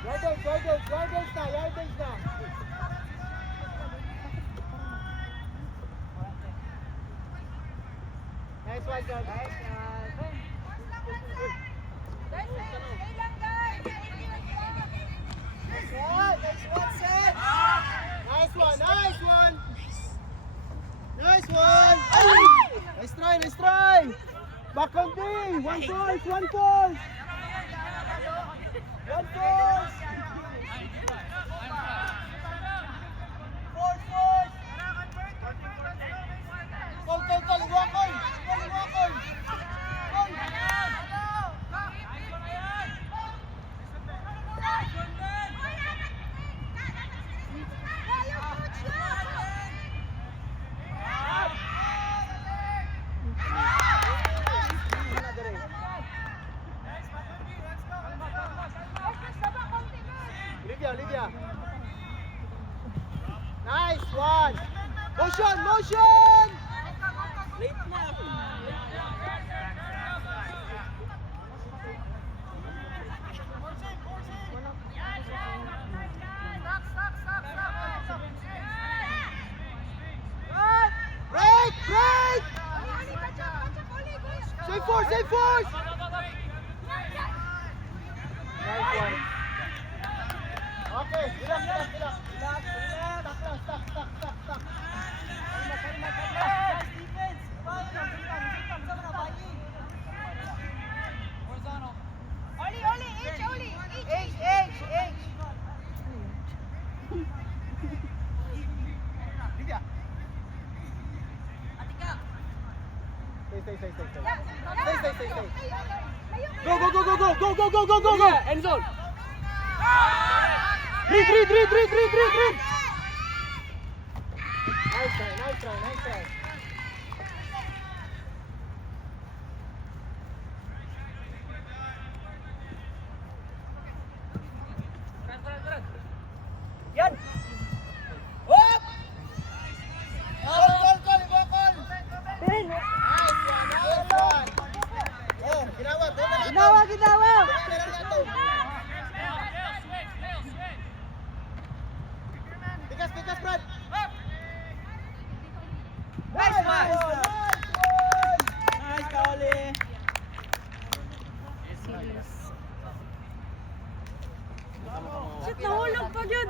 Yardage na. Nice one, God. Nice one. Nice try. Back on D. One falls. One falls. Olivia. Nice one. Motion. Late na. Break. Save force. Nice one. Okay, relax. Stuck. Stay. Go. End zone. Three. Nice try. Yan. Hop! Call. Nice one. Oh, ginawa. Tikas, Brad. Nice one. Nice, Kaoli. Shit, nahulog pa yun.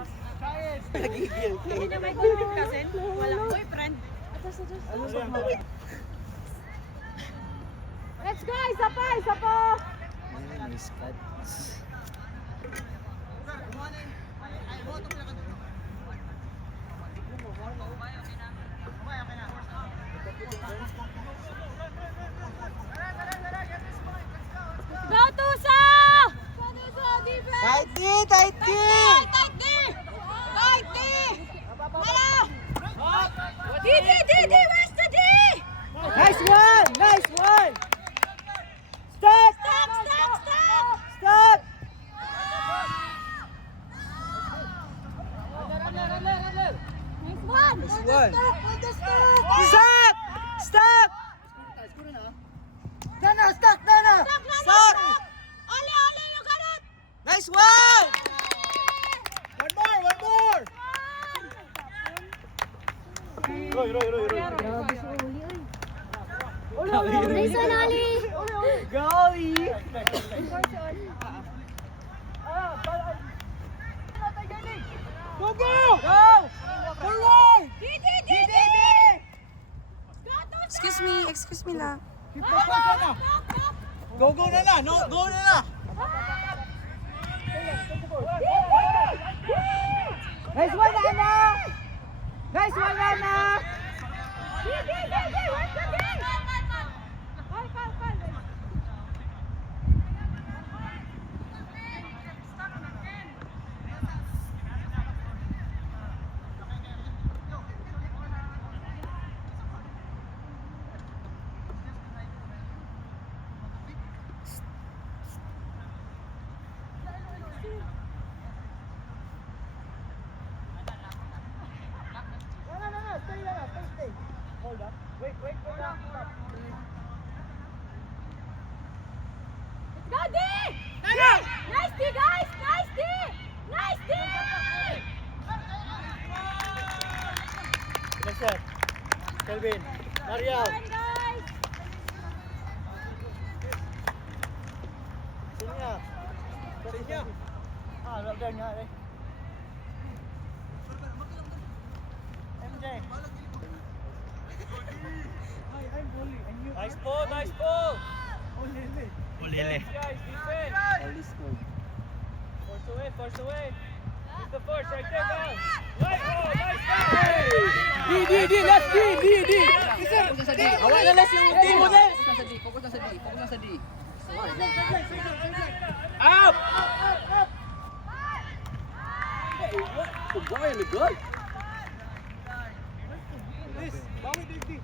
Hindi na may girlfriend kasi. Walang boyfriend. Let's go, isa pa. Nice cut. Go, Tusa! Tight D! Wala! D! Where's the D? Nice one! Stop! Nice one! Stop! Nana! Stop! Oli, you got it! Nice one! One more! Roy. Grabe si Oli. Nice one, Oli! Golly! Go! Forward! D! Excuse me lang. Go na na! Go na na! Nice one, Anna! Where's the D? Call. Alvin. Mario. Guys! Sinya. Sinya. Ah, lockdown nga eh. MJ. Nice ball, nice ball. Ulili. Defense, guys, defense. Force away. Hit the force right there, guys. Right ball, nice ball. D. Awak na last yung D mo din. Fokus na sa D. Up! Boy, ano good? Bawi Digdi.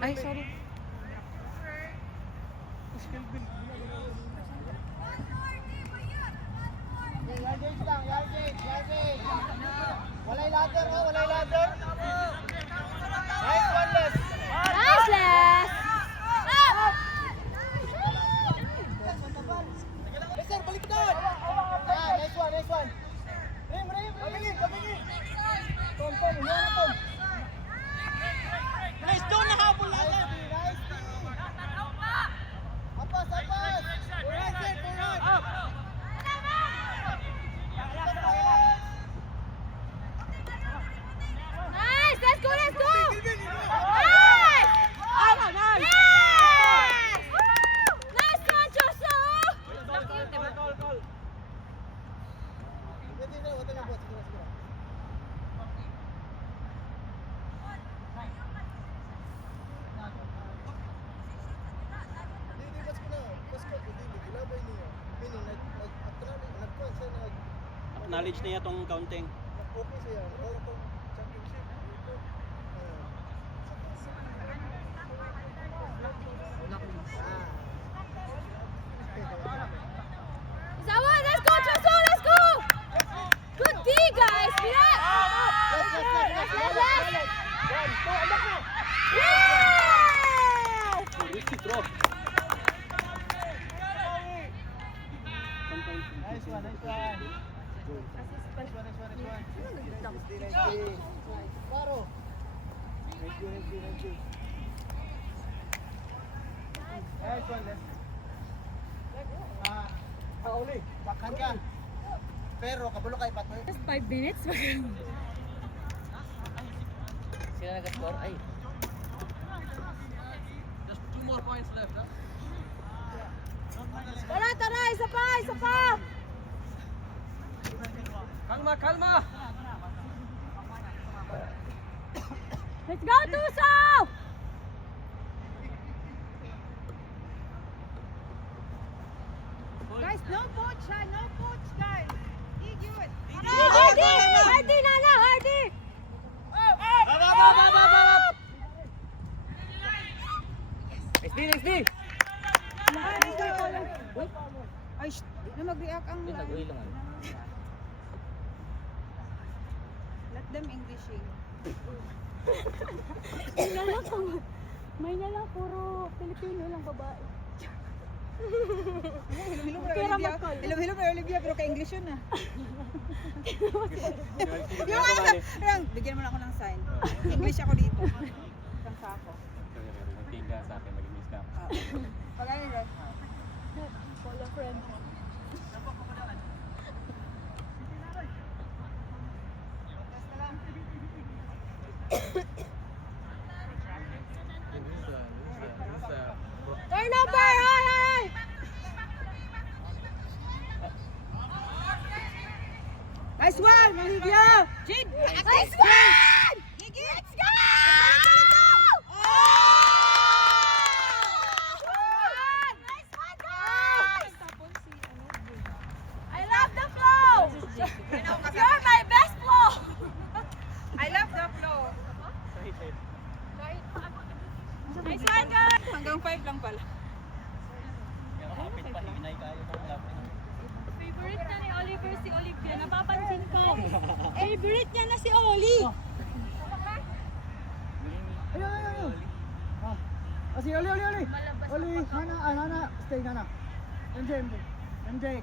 Ay, sorry. Yardage lang, yardage. Walay ladder ha, walay ladder. Nice one, Les. Nice, Les! Yes, sir, baliktad. Ah, nice one. Rim. Tom, iwan na Tom. Nice, doon nahabol lang. Nice. Apas. Forehand, sir, forehand. Up. Nice! Let's go! Nice! Yes! Nice one, Joshua! Goal. Knowledge niya tong counting. Okay siya. All itong championship. Zawa, let's go, Joshua! Let's go! Good D, guys! Bilat! Yes! Risky throw. Nice one. Paro. Nice one, Les. Uli. Bakhan ka. Pero kabulo kay Patoy. Just 5 minutes. Sila nag-score? Ay. Just 2 more points left, ha? Tara! Isa pa! Kalma! Let's go, Tuso! Guys, no coach, ha? No coach, guys. Igud. Hardy, Nana! Hardy! XD! Ay, na mag-react ang Nag-uwi lang. let them Englishing. May nalang puro Pilipino lang babae. Hello, Olivia, pero ka-English yun ah. Yung ano sa, bigyan mo lang ako ng sign. English ako dito. Isang sako. Mag-ting ka sa akin, mag-miss ka. Pag ano yun? Wala friend. Turnover! Ay! Nice one, Olivia! Jade! Nice one! Let's go! Nice one, guys! I love the flow! You're my best flow! I love the flow. Nice one, guys! Hanggang 5 lang pala. Favorite na ni Oliver si Olivia. Napapansin ko. Favorite niya na si Oli. Ayun. Si Oli. Oli, Hana, stay Hana. MJ,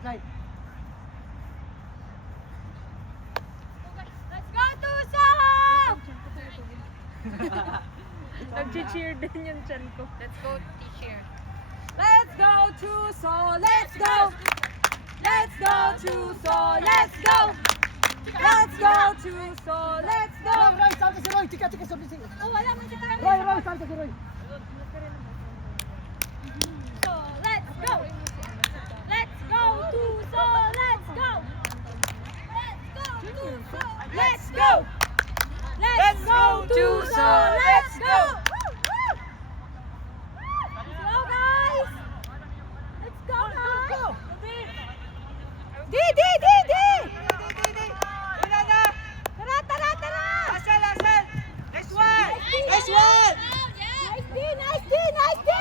Clyde. Nag-cheer din yung chan ko. Let's go, teacher. Let's go, Chuso! Let's go! Let's go, Chuso! Let's go! Let's go, Chuso! Let's go! Roy, salta si Roy. Chika, chika, sabi si. Oh, wala man si Karen. Roy, salta si Roy. So, let's go! Let's go, Chuso! Let's go! Let's go! Let's go, Chuso! Let's go! Let's go, guys! Let's go, guys! Di! Tara, tara, tara! Nice one! Nice D!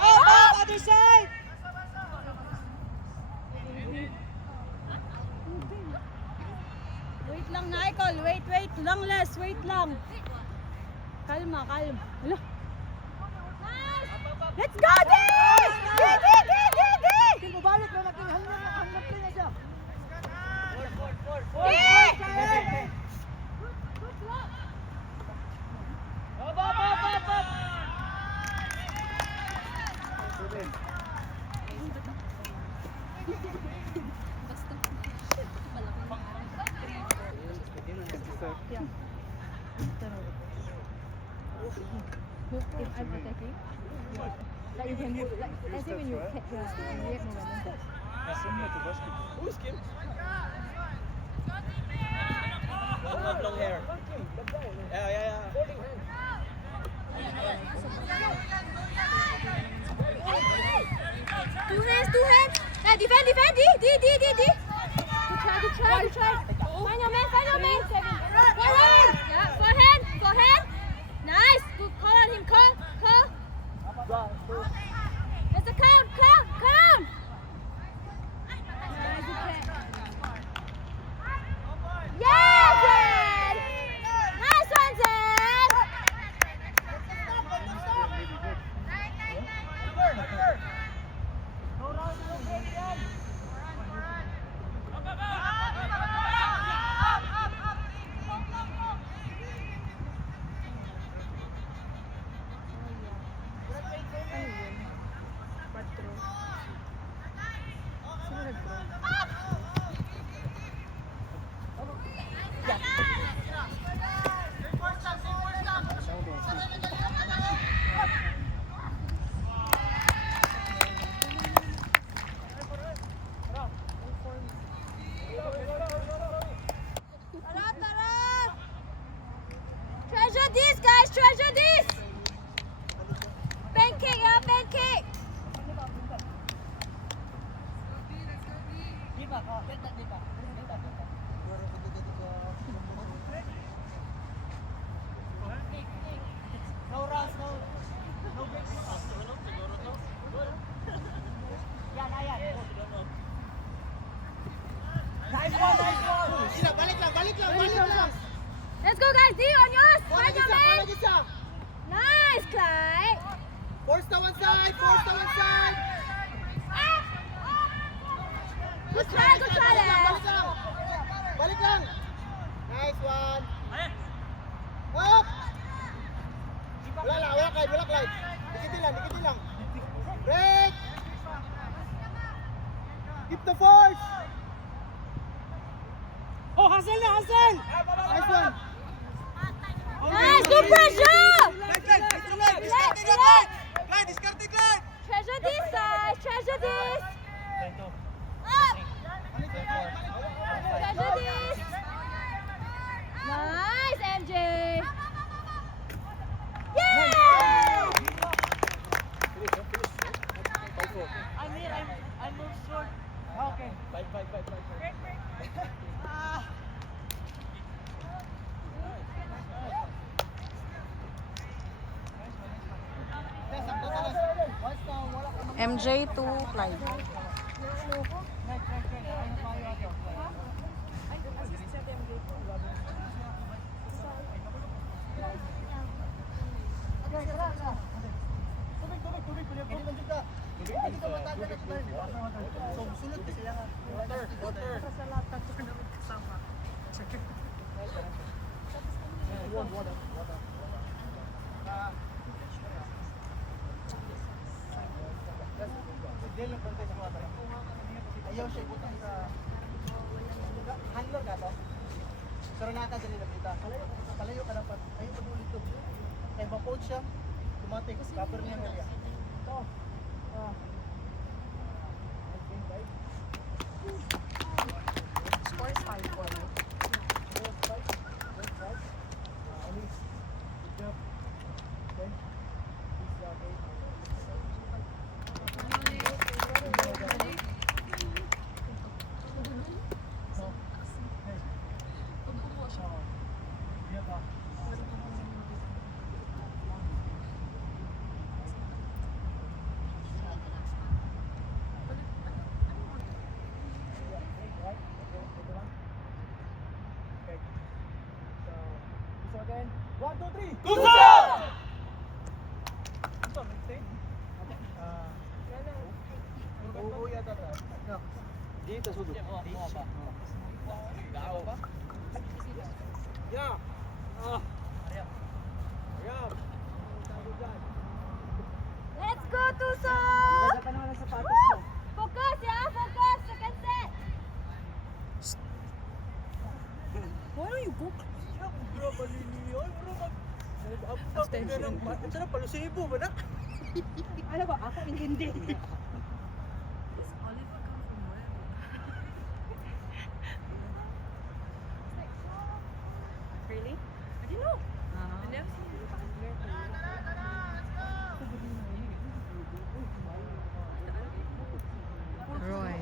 Oh, back, other side! Wait lang, Nicole. Wait lang, Les. Wait lang. Kalma. Hala. Let's go, D! Hindi mo balik na hanap na siya. D! Long hair. Yeah. Two hands. Yeah, defend. D. Good try. Find your man. Forward. Yeah, forehand. Nice. Good call on him. Call. There's a count. Yes, Zed! Nice one, Zed! Treasure this, guys. Treasure this. Pancake. Balik lang. Let's go, guys. D on yours. Wala Find your man. gisa. Nice, Clyde. Force to one side. Good try, Les. Balik lang. Nice one. Up. Wala Clyde. Dikitin lang. Break. Keep the force. Oh, hustle. Nice one. Nice, good pressure. Clyde. Treasure this, guys. Treasure this. Up. Treasure this. Nice, MJ. Yeah! I move short. Okay. Fight. MJ to Clyde. Dil ang bantay sa mga. Ayaw siya ibutang sa handler ka to. Pero naka dali na kita. Palayo ka dapat. Ayaw pa ulit to. Kaya ma-poach siya. Tumatik. Cover niya nga niya. Ito. Score is 5-4. Again. 1, 2, 3. Kusa! Oo yata ta. No. Dito sudut. Yeah. Yeah. Let's go, Tuso! Ganda pa naman ang sapatos mo. Focus, yeah, focus. Second set. Why don't you go? Bro, balini. Oy, bro, mag... Ang sarap, palusibo ba na? Ano ba? Ako hindi. Really? I didn't know. I never seen you. Roy.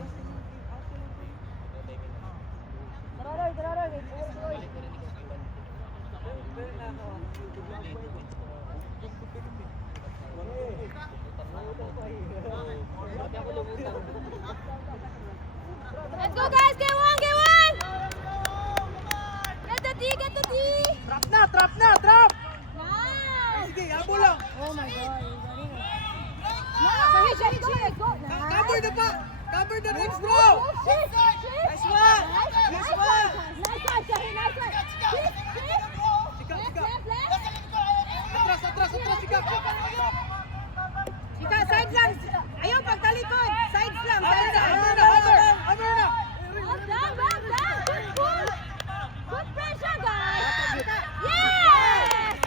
Let's go, guys. Get one, get one. Get the D, get the D. Trap na, trap na, trap! Nice. Sige, abo lang. Oh my God. Nice. Shahid, go. Cover the pa! Cover the next bro! Nice Nice one! Nice one! Nice one, Shahid. Nice one. Sikap, Left, sikap. left, left. Atras, atras, atras, sikap! Ika, side lang. Ayaw pagtalikod. Sides lang. Hammer Sides na, lang. hammer na, hammer! Hammer na! Well done, well done. Good pull. Good pressure, guys. Yes.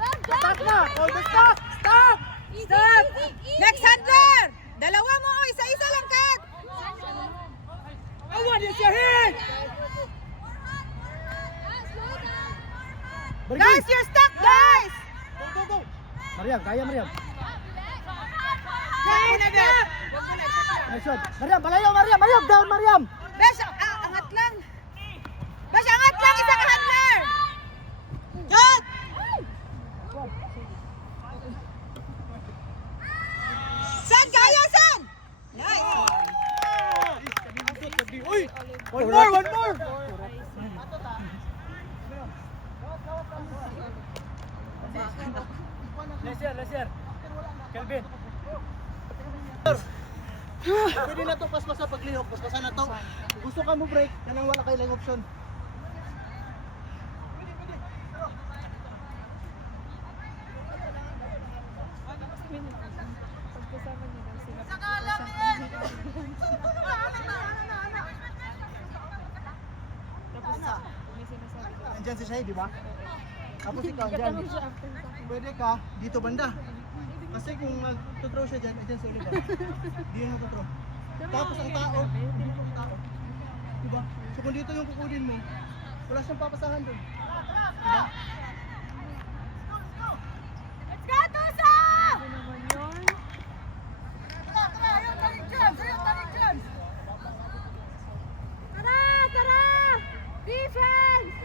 Well done. Stop Good na! pressure. Hold the stop! Stop! Easy, Stop. easy, easy. Next handler. Dalawa mo. Isa-isa lang, Kat. Awan, yes, your head! Slow down. Guys, you're stuck, guys. Go, go, go! Mariam, kaya Mariam. Kaya na ga. Nice one. Mariam, palayo, Mariam! Mariam, down, Mariam! Besh, angat lang. Besh, angat lang. Isa ka handler. Jod. San, kaya, San. Nice. Uy! One more, one more! Last year. Kelvin. Pwede na to paspasa paglihok, paspasa na to. Gusto ka mo break, kanang wala kay lang option. Andyan si Shahid, di ba? Tapos ikaw andyan. Pwede ka dito banda. Kasi kung mag-throw siya dyan, andyan sa uliban. Di yan mag-throw. Tapos ang tao, dito ang tao. Diba? So kung dito yung kukunin mo, wala siyang papasahan doon. Diba? Let's go, Tuso! Tara! Defense!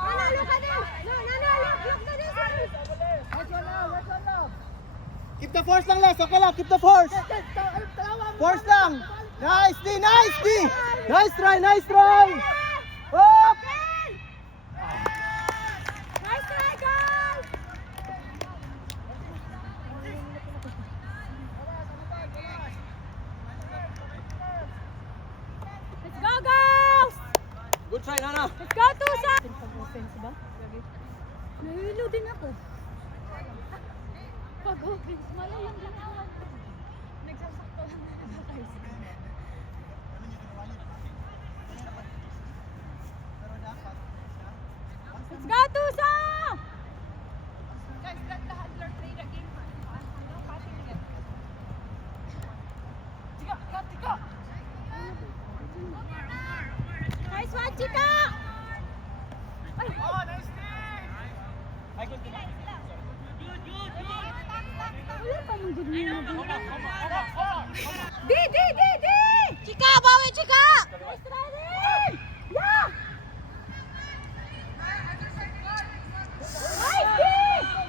Nana, look at this! No, Nana, look at this! Keep the force lang, Les. Okay lang, keep the force. Force lang. Nice, D. Nice, D. Nice try, nice try. Up. Nice try, guys! Let's go, girls! Good Good try, Nana. Let's go, Tusa! Pag-offense ba? Nahilo din ako. Pag-offense, malalang din ako. Nagsasakto lang na nag-guys. Let's go, Tusa! Guys, let the handler play the game. Tika! Nice one, Chika! Ay! Oh, nice thing! Wala pa nung good name na good. Di! Chika, bawi, Chika! Nice try rin! Yeah! Nice D!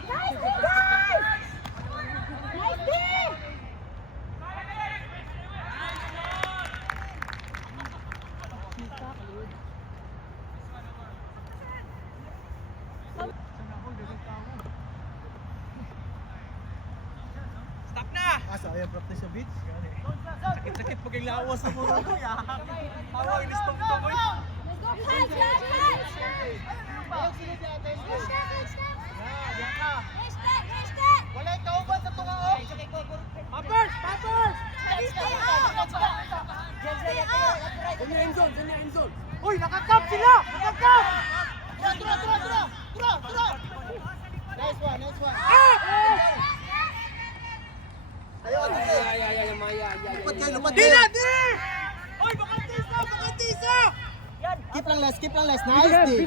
Nice D, guys! Nice D! Stop na! Asa, ayaw practice sa beach? Sakit-sakit pag yung lawas sa muro ko. Hawa, inis-stop to, boy. Let's go, catch! Hashtag! Wala kauban sa tunga, oh! Poppers! Poppers! Stay End zone. Uy, nakakap sila! Nakakap! Tura! Nice one. Ayaw, Lupat kayo. Dina! Oy, bakantisa! Keep lang, Les. Nice, D.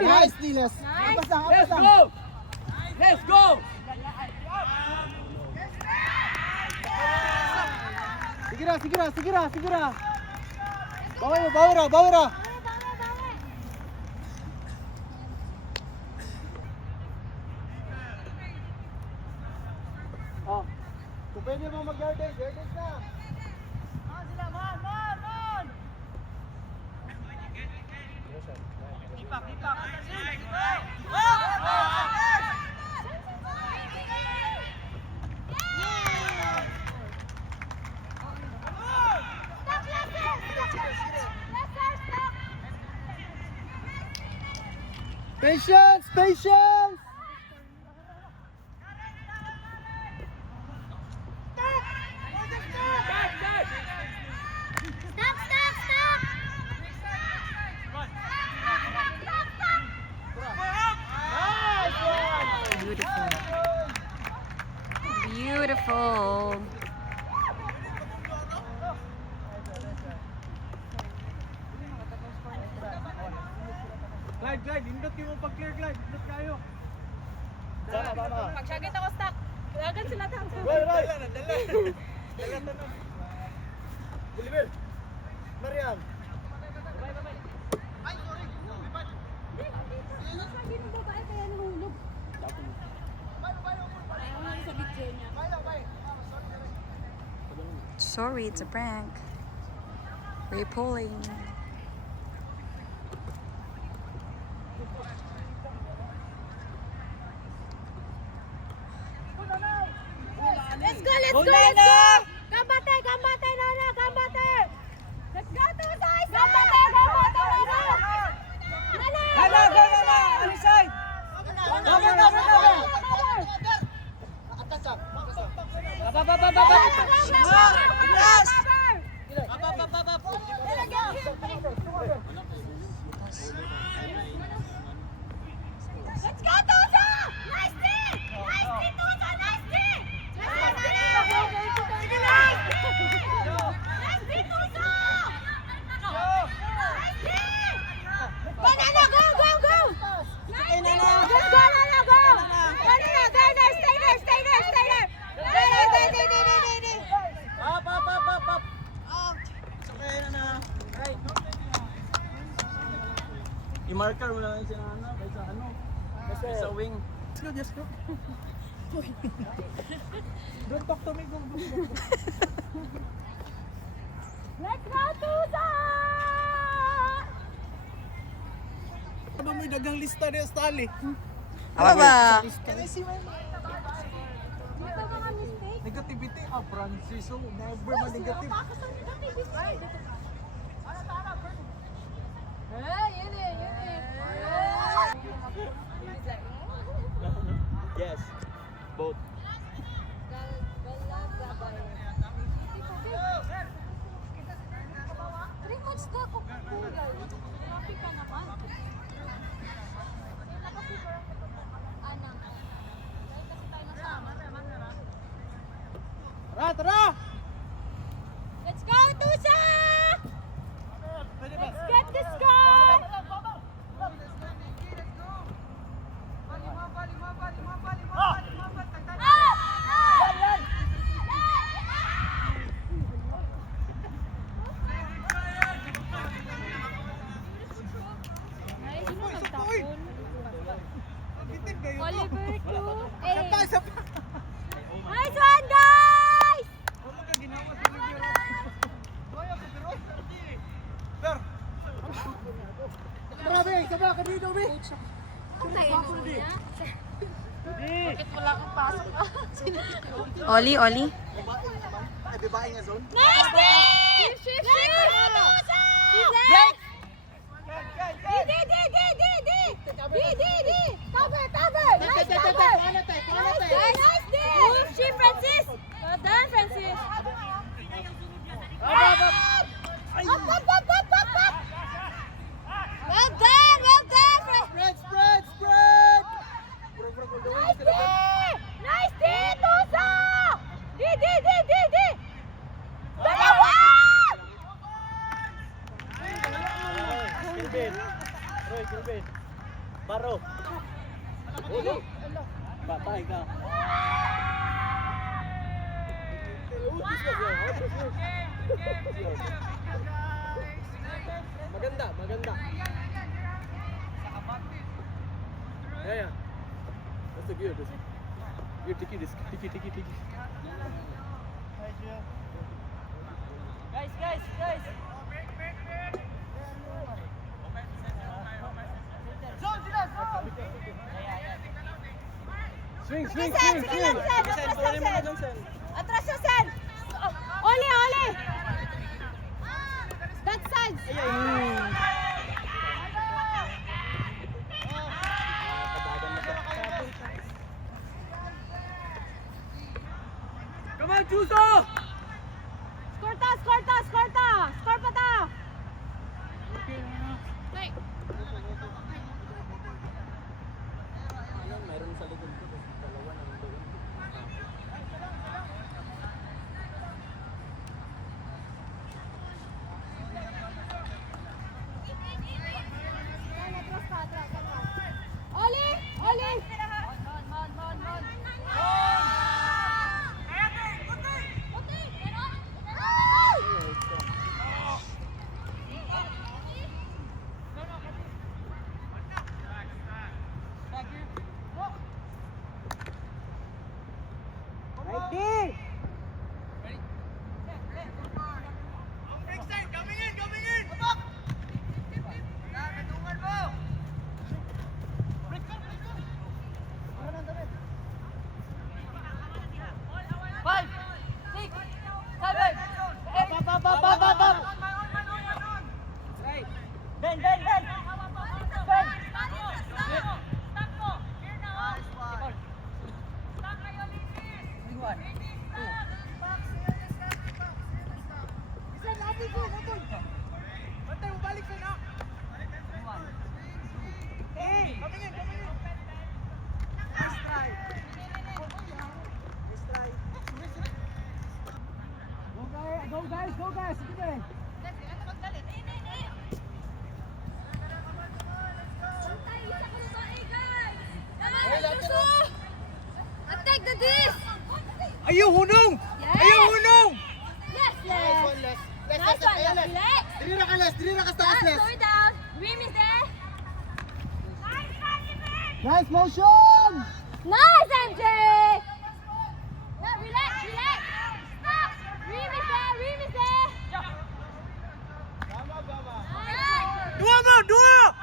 Nice, D, Les. Abas lang. Let's go! Sige ra. Bawi ra. Oh. Kung pwede mo mag-yardage na. Patience! Beautiful. Glide, indot yung pag-clear glide. Indot kayo. Pagsagit ako stuck. Lagan sila tang. Dala. Oliver. Mariam. Sorry, it's a prank. We're pulling. Let's go! Gambate, Nana, gambate! Let's go, Tusay! Gambate, Nana! Nana! Alisay! Let's go, Tusa! Nice D! Tusa! Nice D! Nana, go! Nice, Nana! Let's go, Nana, go! Nana, stay there! Up. Sakay na. Right. I-marker mo lang si Nana. Kasi sa wing. Just go. Don't talk to me, go. Let's go, Tusa! Ano mo dagang lista ni Stali? Apa ba? Negativity, Francis. So, never man negative. Yes. Both. Tara, tara! Let's go, Tusa! Pwede ba? Let's get this goal! Oliver, 2-8. Nice one, guys! Per! Grabe, sama ka dito, Bi! Oli, Oli. Ay, babae nga zone. Nice, D! Shift! Break! D! Cover! Nice cover! Nice, D! Move, shift, Francis! Well done, Francis! Up! Well done, Francis! Spread! Nice, D! Nice, D! Tusa! D! Dalawa! Kilbin. Roy, Kilbin. Baro. Patay ka. Maganda. Yeah. That's a good. Good, tiki. Guys. Swing. Atras siya, Sen! Oli! That side! Come on, Chuso! Score ta! Score pa ta! Wait. Meron sa likod ko. Dalawa na doon. Oli! Go guys! Sige! Take the disc! Ayaw, hunong! Yes! Ayaw, hunong! Yes! Nice one, Les. Nice one, Les. relax! Dili na ka taas, Les. Slow it down! Rim is there! Nice motion! Nice, MJ! No, relax! Stop! Rim is there! Dua mo! Dua!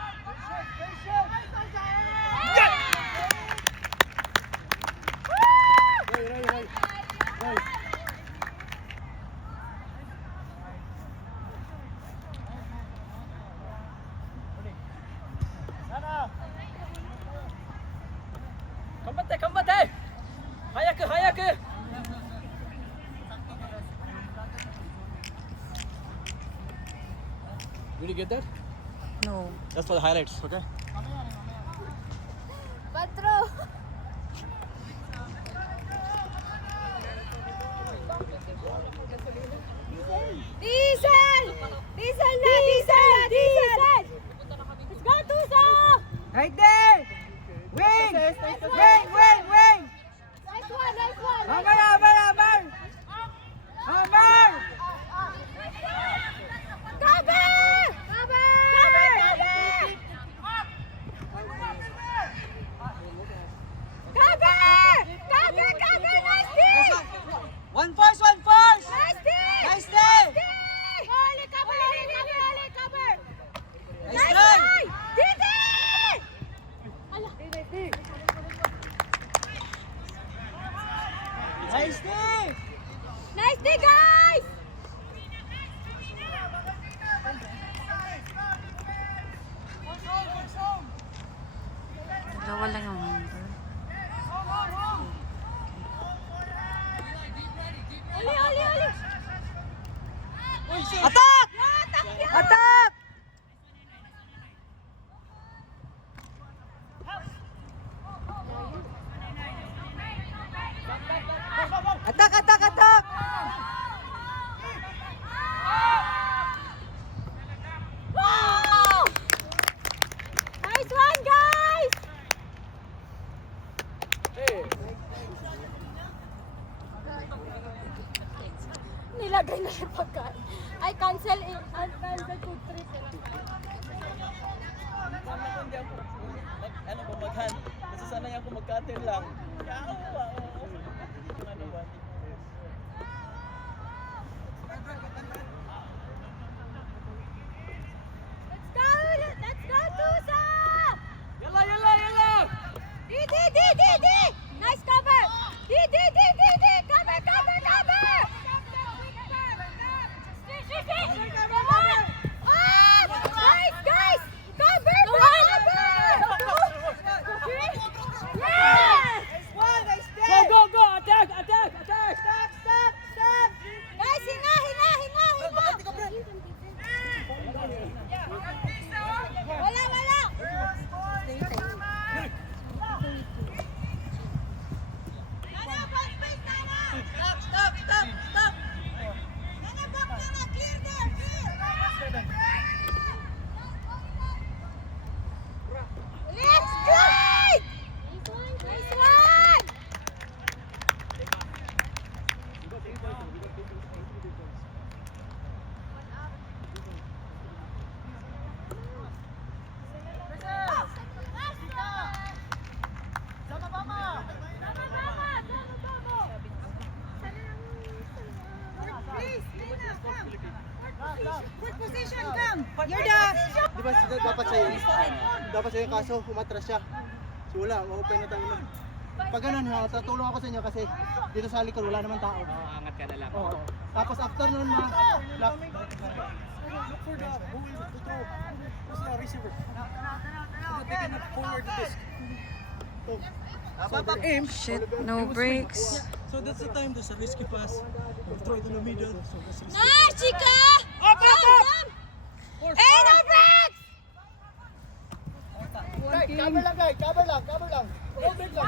Did you get that? No. That's for the highlights, okay? Patro. Diesel! Diesel na! Diesel! Diesel! Let's go, Tuso! Right there! Wing! Wing! Nice one, nice one! Hammer! Hammer! Hammer! Cover! Cover! Cover! Cover! Cover! Nice D! One first! One first! Nice D! Nice day! Holy cover! Holy cover! Nice Nice try! try! Didi! Nice day! Nice D, guys! Dalawa lang yung number. Oli! Attack! Attack yun! Attack! Attack! Wow! Nice one, guys! Nilagay na yung pagkain. Ay, cancel food trip. Sana ko hindi ako ano bumaghan. Kasi sanay ako magkatin lang. Ano ba? Let's go, Tusa! Yalla! Di! Nice cover! Di! Cover! Ah! Nice, guys! Cover! Yes! Go! Attack! Guys, hinga! Wala! Stop! Clear there! Let's go! Nice one! Quick position, come! You're the... Di ba dapat sa'yo kaso umatras siya. So wala, ma-open na tayo nun. Pag ganun ha, tatulong ako sa inyo kasi dito sa likod wala naman tao. Angat ka na lang. Oo. Tapos after nun ma, Look for the who will to throw. Who's the receiver? So that they can forward the disc. aim. Shit, no breaks. So that's the time there's a risky pass. We'll throw it in the middle. So that's risky. Nice, Chica! Come! Hey, no breaks! Cover lang guys, cover lang. No break lang.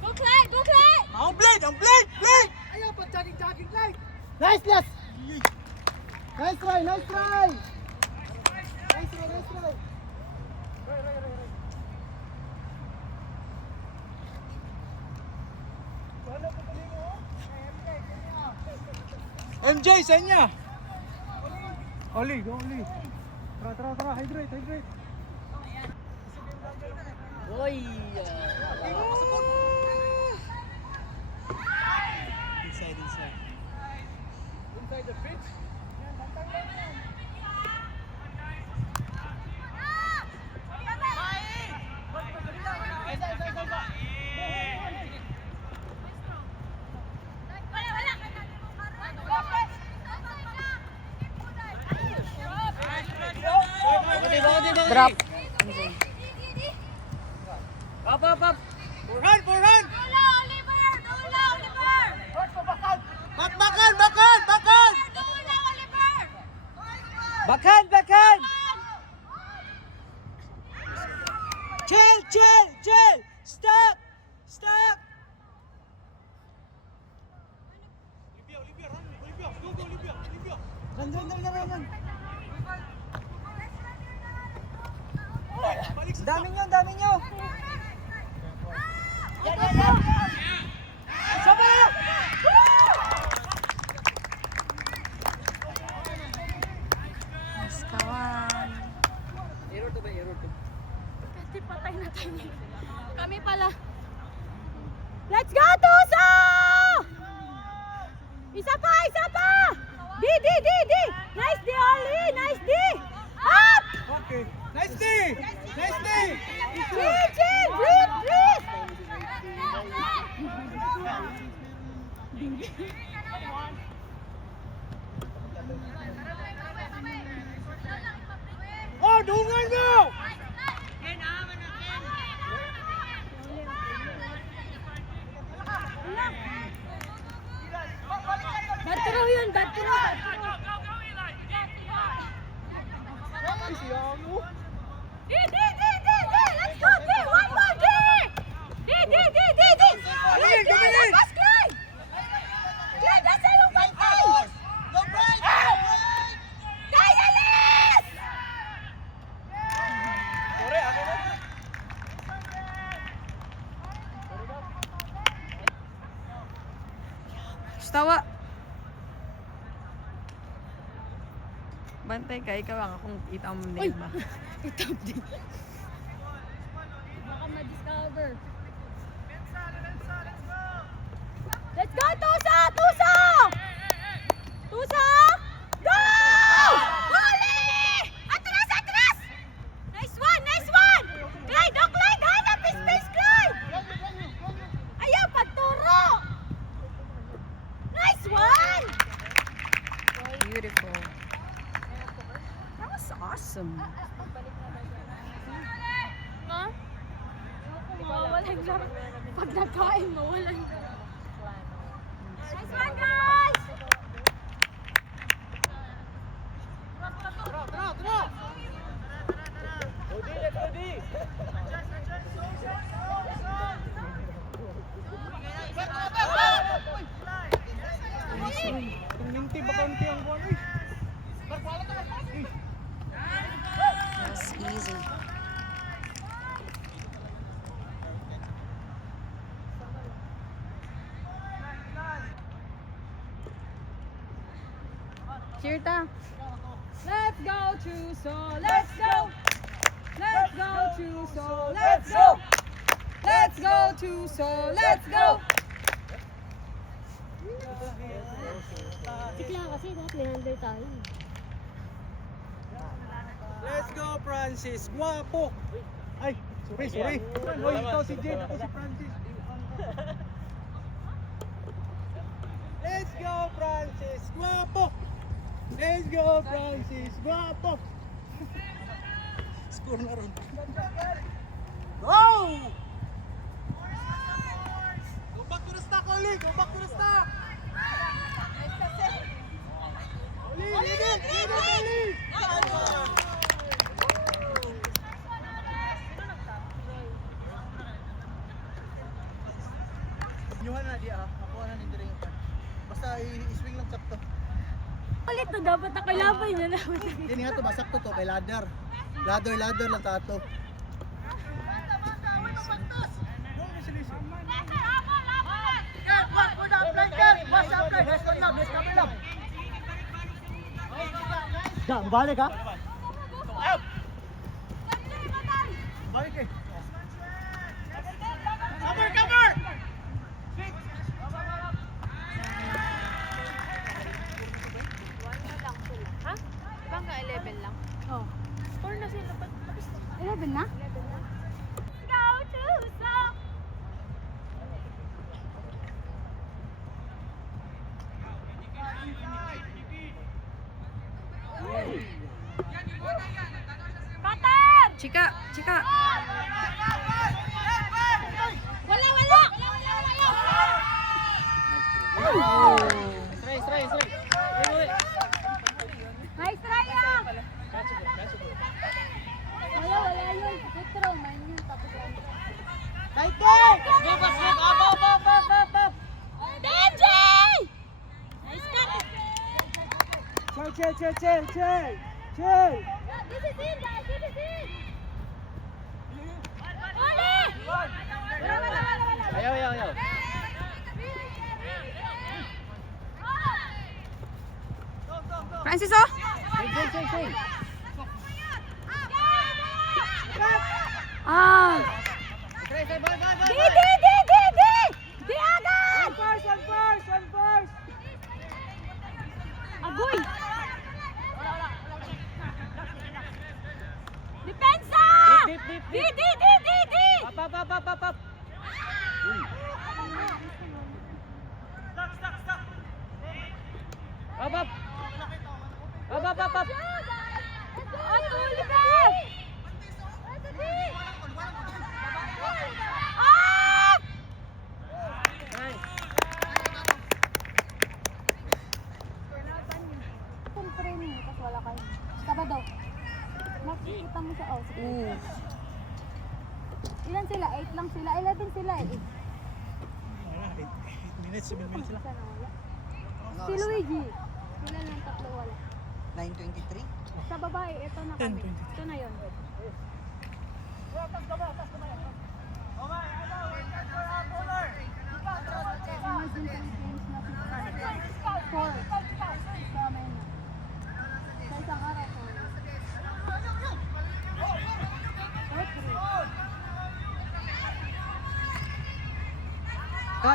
Go, Clay! Ang blade! Ayaw, pag jogging lang. Nice, Les! Nice try! MJ, sanya! Oli, go Oli. Tara, hydrate. Inside. Inside the pitch. Drop. Up! Forehand, forehand! Dula, Oliver! Dula, Oliver! Bakbakan! Bakan! Bakan! Dula, Oliver! Backhand, backhand! Chill, chill, chill! Stop! Stop! Olivia, run! Olivia, go, go, Olivia! Olivia! Run. Balik sa Dami nyo, dami nyo! Sama! Nice kawan. Error to ba? Error to. Kasi patay na tayo. Kami pala. Let's go, Tuso! Isa pa, isa pa! Di! Nice D, Oli! Nice D! Up! Okay. Nice day! Nice day! Chill! Breathe! Oh, dungan mo! Bad throw yun! Bad throw! D! Let's go, D! One more, D! D! Let's climb! Climb, that's it, yung bantay! Kaya, Les! Sorry, ako na. Stawa. Bantay ka, ikaw ang akong itang name ba? Baka ma-discover. Let's go, Tusa! Tusa! Tusa! Go! Huli! Atras! Nice one! Clyde! Oh, Clyde! Hanap space, Clyde! Ayaw, pagturo! Nice one! Beautiful. That was awesome. Ma? Mawawalan lang. Pag nakain, mawalan. Nice one, guys! Tara! Odi, let's Odi. Minti ba kaunti ang buwan? Uy! That's easy. Cheer ta. Let's go, Chuso! Let's go! Let's go, Chuso! Let's go! Let's go, Chuso! Let's go! Tikla kasi dapat may handle tayo. Let's go, Francis! Guwapo! Ay, sorry. Hoy, ikaw si Jade, ako si Francis. Let's go, Francis! Guwapo! Let's go, Francis! Guwapo! Score na rin. Go! Go back to the stock, Oli! Go back to the stock! Oli! Oli! Inyuhan na di ako na nindira yung pan. Basta i-swing lang sakto. Ulit to, dapat ako labay niya na. Hindi nga to, basakto to kay ladder. Ladder lang tato. Balik ka? Balik eh. Cover! Ha? Ibang ka 11 lang? Oo. 4 na sila. 11 na? Go to stop! Cutter! Chika. Wala! Straight, straight, straight. Wait. Nice try lang! Wala yun. Good throw, man yun. Tapos yan. Tighten! Up. Benji! Nice cut! Chill. This is it, guys. This is it. Oli! Wala. Ayaw. Francis, oh! Sing. Ah! Di agad! One first! Agoy! Depensa! Deep. Di! Up. Up. Makikita mo siya. Oh, sige. Ilan sila? 8 lang sila. 11 sila eh. 8 minutes, 7 minutes lang. Sana wala. Si Luigi. Sila lang tatlo wala. 9:23. Sa babae, ito na kami. Ito na yun. Imagine Philippines na 4. Tama yun. Sa isang araw, 4. Cut.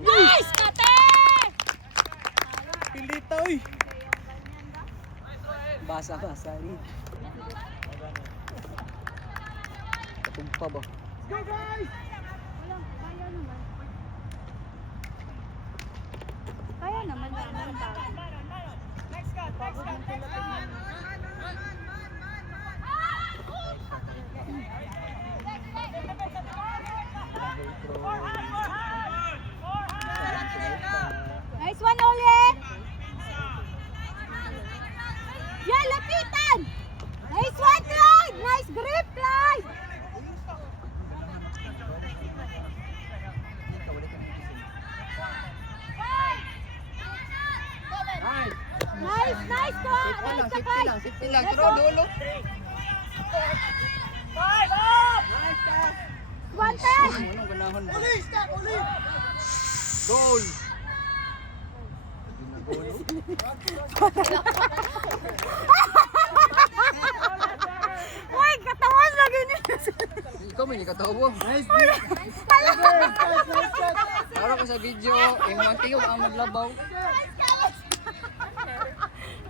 Nice, Kate! Pilita, uy! Basa. Tumpa ba? Go, guys! Walang, kaya naman. Kaya naman. Pagod ng Pilipinas. Nice one, Ole! Yan, lapitan! Nice one, Clyde! Nice grip, Clyde! Nice, Clyde! Sit lang. Tro, dulo. 110! Anong ganahon ba? Uli! Goal! Uy, katawan lagi niya! Ikaw may katawa. Nice Araw ko sa video, yung mantiyong ang maglabaw.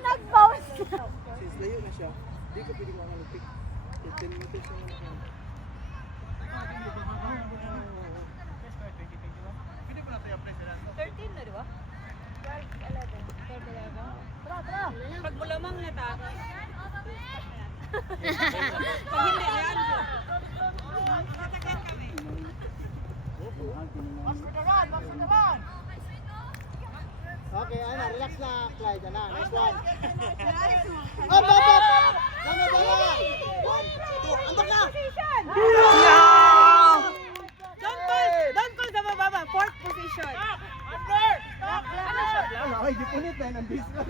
Nag-bounce na. Since layo na siya, di ko pwede makalupik. 10 meters na lang. Pwede pa natin i-apply sila. 13 na, di ba? 12, 11. Tara. Pag mulamang na ta. Pag hindi na yan. Okay, Ana, relax na, Clyde. Ana, nice one. Up! Ano ba yan? 1, 2, ambak na! Don't call sa bababa. 4th position. Ano shot lang? Ay, di punit na, nandis na.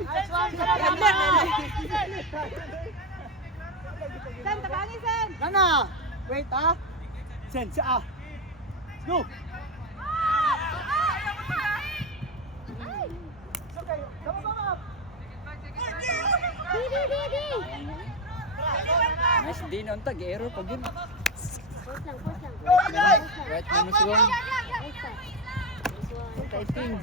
Sen, tabangi, Sen. Nana! Wait, ah! Sen, siya ah! Go! Nice din on tag, error pag yun. Force lang. Right minus 1. 13.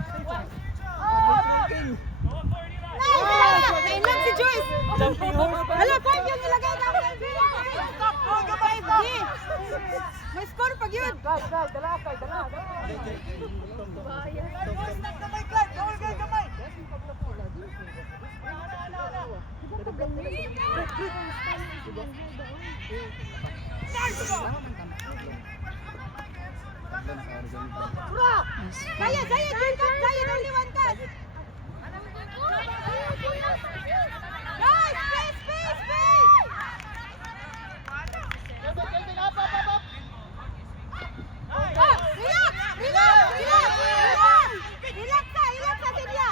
Nainlang si Joyce. Hala, 5 yung nilagay namin. 5D. May score pag yun. Zayed, one cut, Zayed, only one cut. Guys, space. Relax ka, Celia.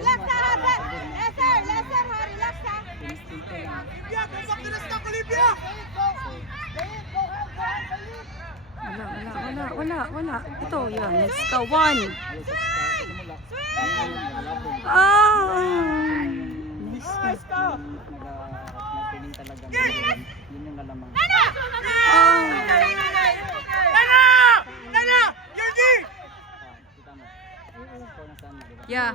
Relax ka, Hazel. Lesser, ha, relax ka. Wala. Ito, yan. Let's go. One. Ah! Nice ka! Nagpiling talaga. Yun yung lalamang. Nana! Yergi! Kita mo. Score na saan, di ba? Yeah.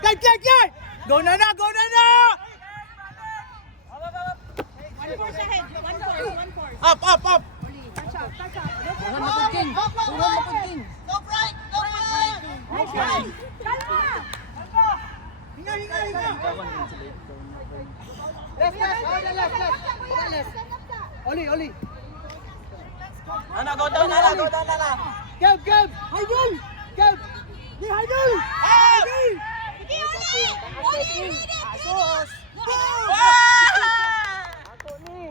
Guide! Go Nana! Up! Tuhan mo pud king. Hinga! Kawan din sila. Left. Oli. Nana, go down, Nana. Gab! Haydul! Ni Haydul!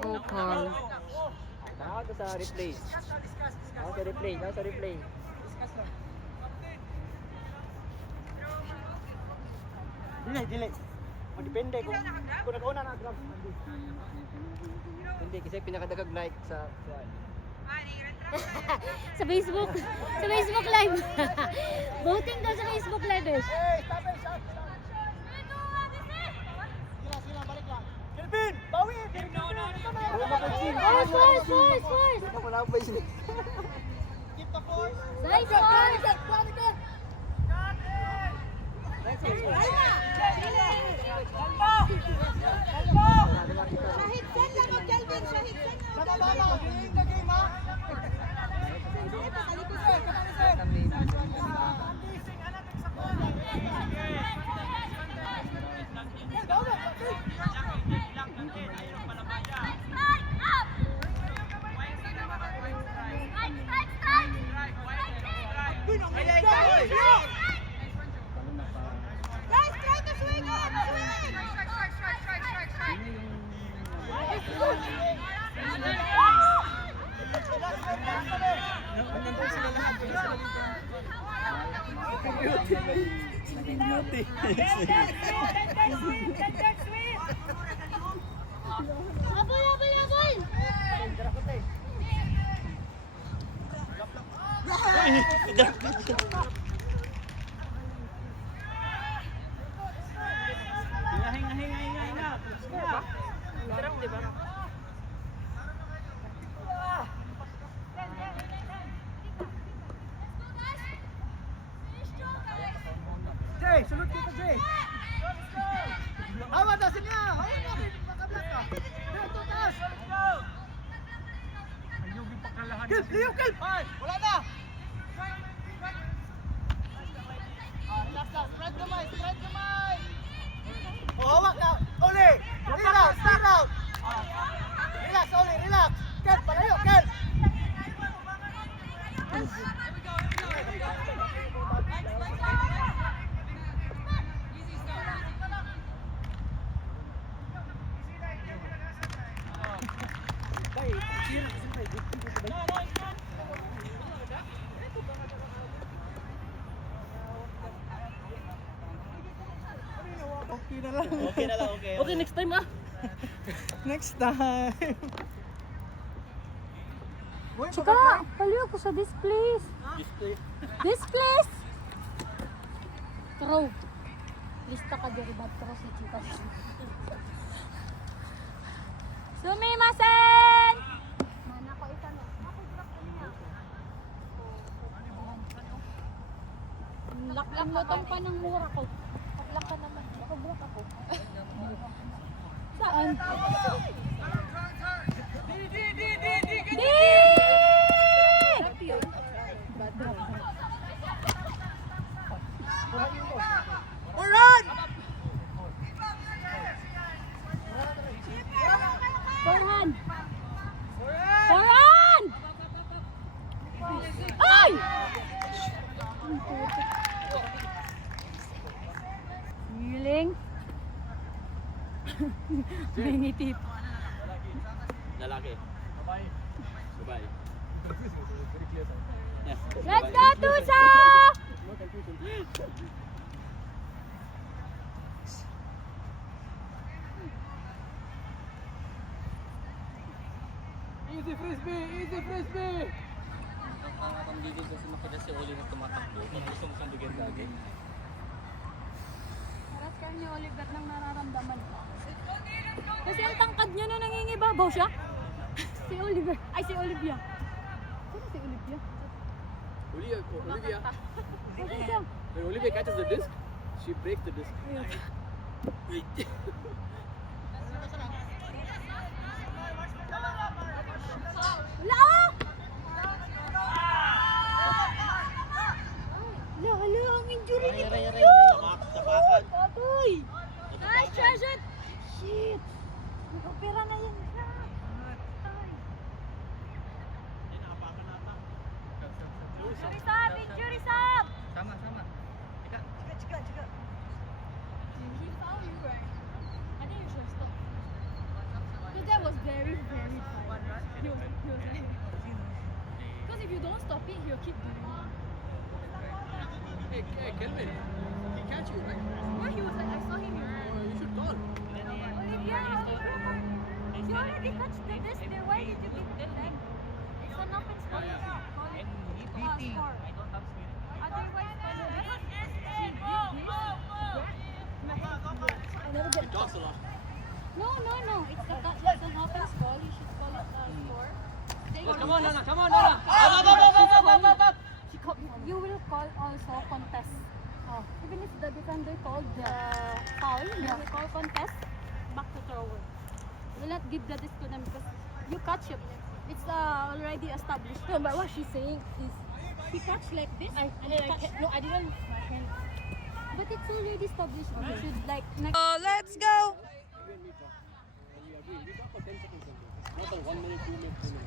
Oh, Paul. Ako sa replay. Delay. Magdepende kung nakauna na grab. Hindi kasi pinakadagag like sa Sa Facebook Live. Voting daw sa Facebook Live eh. Sila, balik lang. Kelvin, bawi! Force. wala pa sila. Keep the force. Nice force. Shahid Sen lang ang Kelvin. Shahid Sen lang ang Baba, game na game ha. Guys, try to swing. Habol. Hinga. Sarap, di ba? Jay, sunod kita Jay. Hawa tasin niya. Makablock ka. Dito taas. Leo, Kelp. Wala na. Relax lang. Spread kamay. Oh, hawak na. Oli. Relax. Relax, Oli. Relax. Kelp, palayo. Kelp. Okay na lang. Okay, next time ah. Next time. Chika, paliw ko sa this place. This place. Throw. Lista ka dyan ba? Throw si Chika. Sumimasen! Mana ko isa na. Ako drop niya. Laklang mo tong pa ng mura ko. Paglak ka naman. Paglak ako. Saan? Di! Forehand! Forehand! Ay! Healing. May ngiti. Lalaki. Babae. Babae. Yes. Let's go, Tusa! Easy frisbee! Easy frisbee! Nakakapangigil kasi makita si Oli na tumatakbo. Kung gusto mo siyang bigyan lagi. Paras kayo ni Oliver nang nararamdaman. Kasi ang tangkad niya na nangingibabaw siya. Si Oliver. Ay, si Olivia. Sino si Olivia? Olivia. Sino siya? When Olivia catches the disc, she breaks the disc. Wala! Hala, ang injury ni Kuya! Patoy! Nice, Treasure! Shit! Nag-opera na yan siya! Injury sub! Injury sub! Sama. He found you, right? I think you should stop. Because that was very, very fun. He was like... Because if you don't stop it, he'll keep doing it. Hey, Kelvin. He catch you, right? Yeah, he was like, I saw him. You should call. Olivia, you already touched the disc there. Why did you give it then? It's an open spot. Call it score. Otherwise, I never get He talks a lot. No. It's an open score. You should call it score. Come on, Nana. Up. You will call also contest. Oh. Even if the defender called the foul, you will call contest back to thrower. You will not give the disc to them because you catch it. It's already established. No, but what she's saying is he catch like this. I didn't. But it's already established. You should like next. Let's go! We talk for 10 seconds. Not a 1 minute, 2 minute, 3 minutes.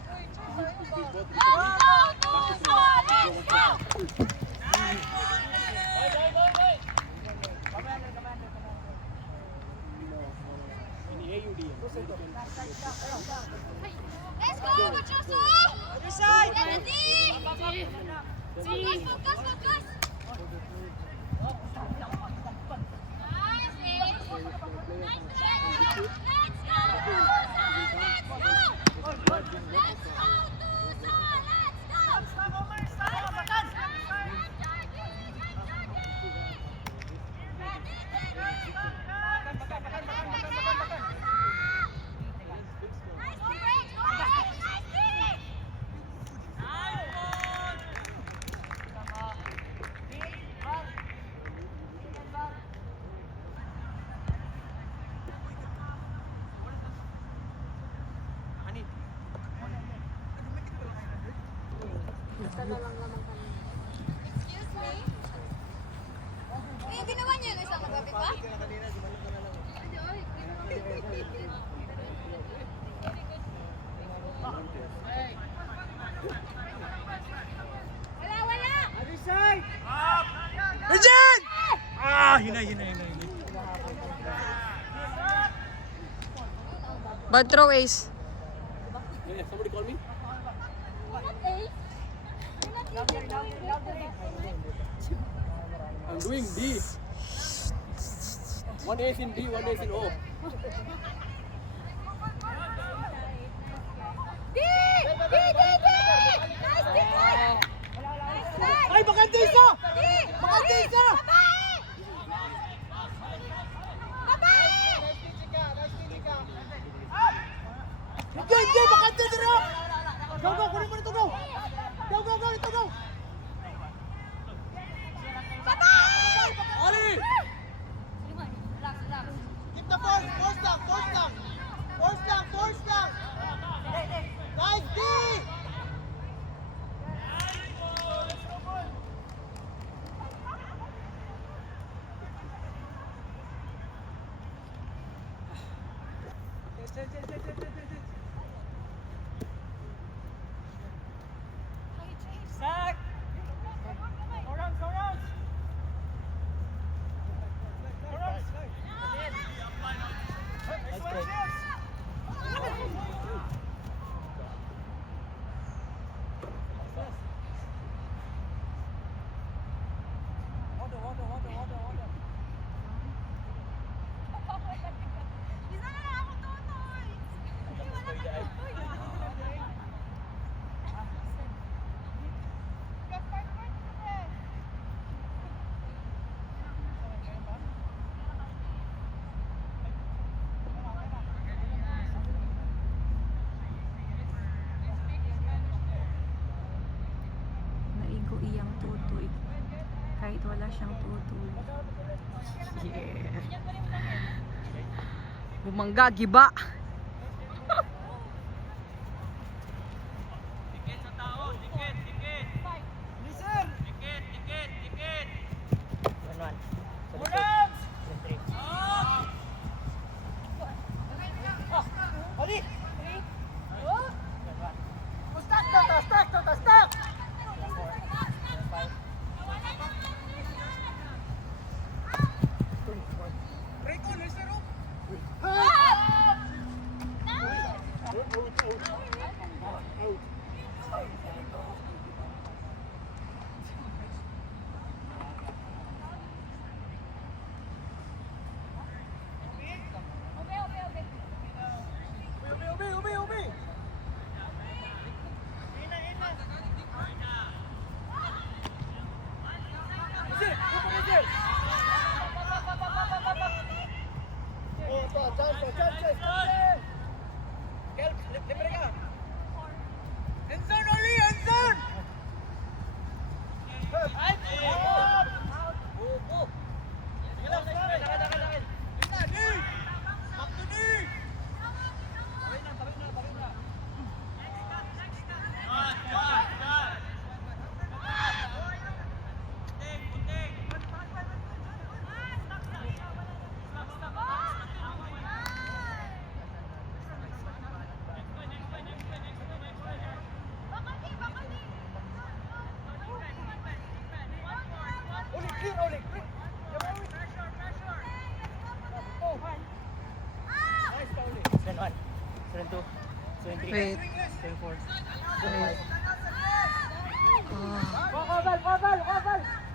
Let's go, Machoso! Other side! Focus! Excuse me? Eh, ginawa niyo yung isang kagabi pa? Wala! Regine! Hinay. Bad throw, Ace. Yeah, somebody call me. I'm doing D. One ace in D, one ace in O. D! Nice D! Ay, bakante isa! D! Bakante isa! Babae! Hindi, bakante dito! Go, kunin mo nito, go! Go, ito, go! Ali! Keep the force lang! Force lang! Nice D! Sack! Go rounds, go rounds! Go rounds! Nice break. Naigo iyang tutoy. Kahit wala siyang tutoy. Yeah. Bumangga, giba. Tikit sa tao, tikit, tikit. Listen! Tikit, tikit, tikit. Go rounds! Ali! Stack data, stack data, stack! Break on, listen up! Ubi! Endzone, Oli! Endzone! Oli, clear, Oli! Nice, Oli! Turn 1, turn 2, turn 3, Wait. turn 4, Wait. turn 5. Oval!